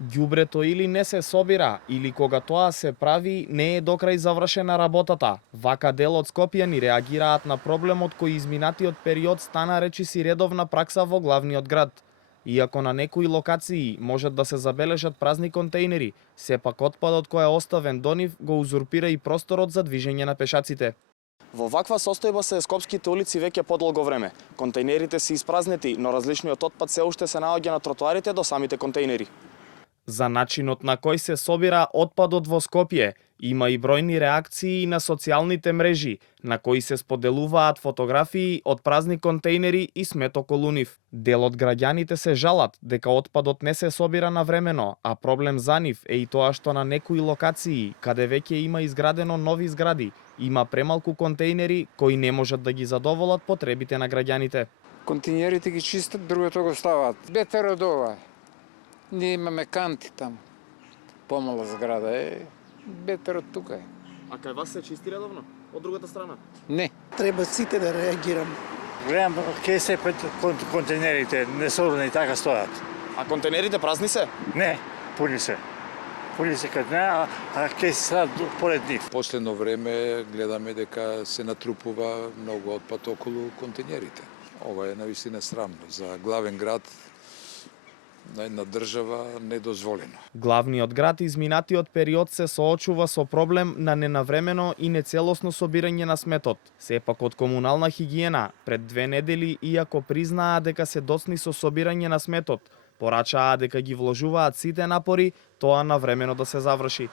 Ѓубрето или не се собира, или кога тоа се прави, не е докрај завршена работата. Вака дел од скопјани реагираат на проблемот кој изминатиот период стана речиси редовна пракса во главниот град. Иако на некои локации можат да се забележат празни контејнери, сепак отпадот кој е оставен до нив го узурпира и просторот за движење на пешаците. Во ваква состојба се скопските улици веќе подолго време. Контејнерите се испразнети, но различниот отпад се уште се наоѓа на тротоарите до самите контејнери. За начинот на кој се собира отпадот во Скопје, има и бројни реакции на социјалните мрежи, на кои се споделуваат фотографии од празни контејнери и смет околу нив. Дел од граѓаните се жалат дека отпадот не се собира навремено, а проблем за нив е и тоа што на некои локации, каде веќе има изградено нови згради, има премалку контејнери кои не можат да ги задоволат потребите на граѓаните. Контејнерите ги чистат, другото го стават. Бетер од ова. Ние имаме канти таму. Помала зграда е, бетер од тука е. А кај вас се чисти редовно? Од другата страна? Не. Треба сите да реагираме. Гледам кај се контејнерите, несобрани така стојат. А контејнерите празни се? Не, пуни се. Пуни се кај не, а кај се сад поред нив. Последно време гледаме дека се натрупува многу отпад околу контејнерите. Ова е навистина срамно. За главен град на една држава недозволено. Главниот град изминатиот период се соочува со проблем на ненавремено и нецелосно собирање на сметот. Сепак од комунална хигиена пред 2 недели, иако признаа дека се доцни со собирање на сметот, порачаа дека ги вложуваат сите напори тоа навремено да се заврши.